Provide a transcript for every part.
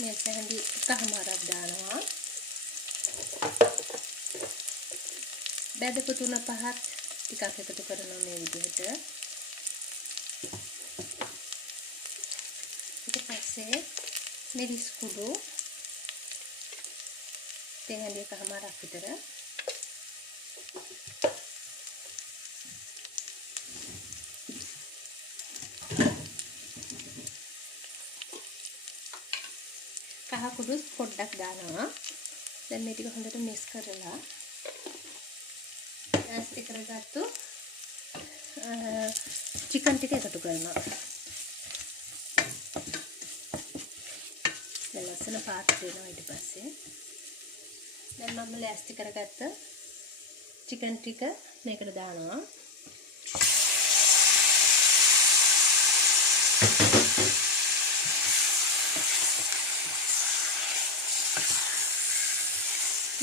මේ සැහැඳි එකමාරක් දානවා. බැදපු 3-5ක් ටිකක් එකතු කරනවා මේ විදිහට. ඊට පස්සේ මිරිස් කුඩු සැහැඳි එකමාරක් විතර. කහ කුඩු පොඩ්ඩක් දානවා. දැන් මේ ටික හොඳට මික්ස් කරලා ඇස්ටි කරගත්තු චිකන් ටික එකතු කරනවා. දැන් ලස්සන පාට දෙනවා. ඊට පස්සේ දැන් මම ලෑස්ති කරගත්ත චිකන් ටික මේකට දානවා.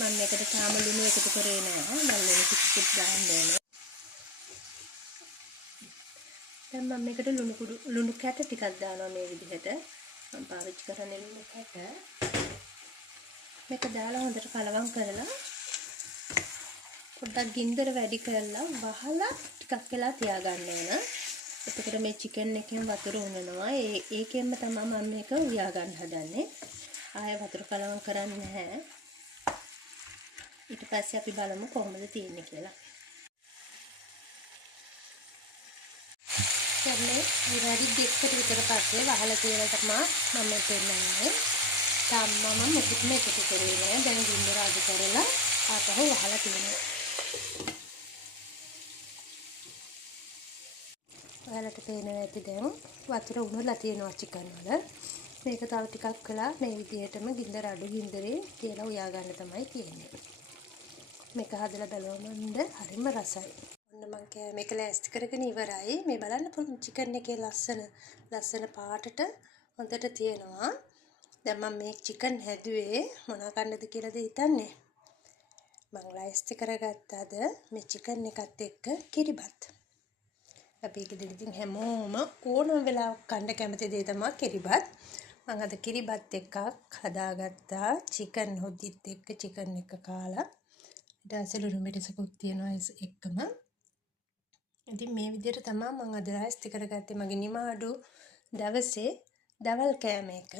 මම මේකට තාම ලුණු එකතු කරේ නෑ. දැන් ලුණු ටිකක් දාන්න ඕනේ. දැන් මම මේකට ලුණු කැට ටිකක් දානවා මේ විදිහට. මම පාවිච්චි කරන්නේ ලුණු කැට. මේක දාලා හොඳට කලවම් කරලා පොඩ්ඩක් ගින්දර වැඩි කරලා වහලා ටිකක් වෙලා තියාගන්න ඕන. එතකොට මේ චිකන් එකෙන් වතුර උනනවා. ඒකෙන්ම තමයි මම මේක උයා ගන්න හදන්නේ. ආයෙ වතුර කලවම් කරන්නේ නැහැ. ඊට පස්සේ අපි බලමු කොහොමද තියෙන්නේ කියලා. දැන් විනාඩි 2කට විතර පස්සේ වහලා තියලා තමයි මම මේ පෙන්නන්නේ. තාම මම මොකක්ද එකතු කරේ නෑ. දැන් ගින්දර අඩු කරලා ආපහු වහලා තියෙනවා. ඔයාලට පේනවා ඇති දැන් වතුර උණුලා තියෙනවා චිකන් වල. මේක තව ටිකක් කළා මේ විදිහටම ගින්දර අඩු ගින්දරේ තියලා උයා ගන්න තමයි තියෙන්නේ. මේක හදලා බලවමන්ද හරිම රසයි. ඔන්න මම මේක ලෑස්ති කරගෙන ඉවරයි. මේ බලන්න පුළුවන් චිකන් එකේ ලස්සන පාටට හොඳට තියෙනවා. දැන් මම මේ චිකන් හැදුවේ මොනවා කන්නද කියලාද හිතන්නේ? මම ලෑස්ති කරගත්තාද මේ චිකන් එකත් එක්ක කිරිබත්. අපි ගෙදර ඉතින් හැමෝම ඕනම වෙලාවක කන්න කැමති දේ තමයි කිරිබත්. මම අද කිරිබත් එකක් හදාගත්තා. චිකන් හොද්දිත් එක්ක චිකන් එක කාලා ඊට පස්සේ ලුණු මිරිසකුත් තියෙනවා එක්කම. ඉතින් මේ විදිහට තමයි මම අද ලෑස්ති කරගත්තේ මගේ නිමාඩු දවසේ දවල් කෑම එක.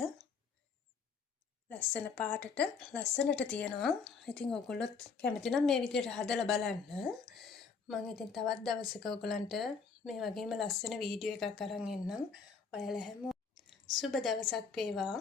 ලස්සන පාටට ලස්සනට තියෙනවා. ඉතින් ඔයගොල්ලොත් කැමති නම් මේ විදිහට හදලා බලන්න. මම ඉතින් තවත් දවසක ඔයගලන්ට මේ වගේම ලස්සන වීඩියෝ එකක් අරන් එන්නම්. ඔයාලා හැමෝම සුබ දවසක් වේවා.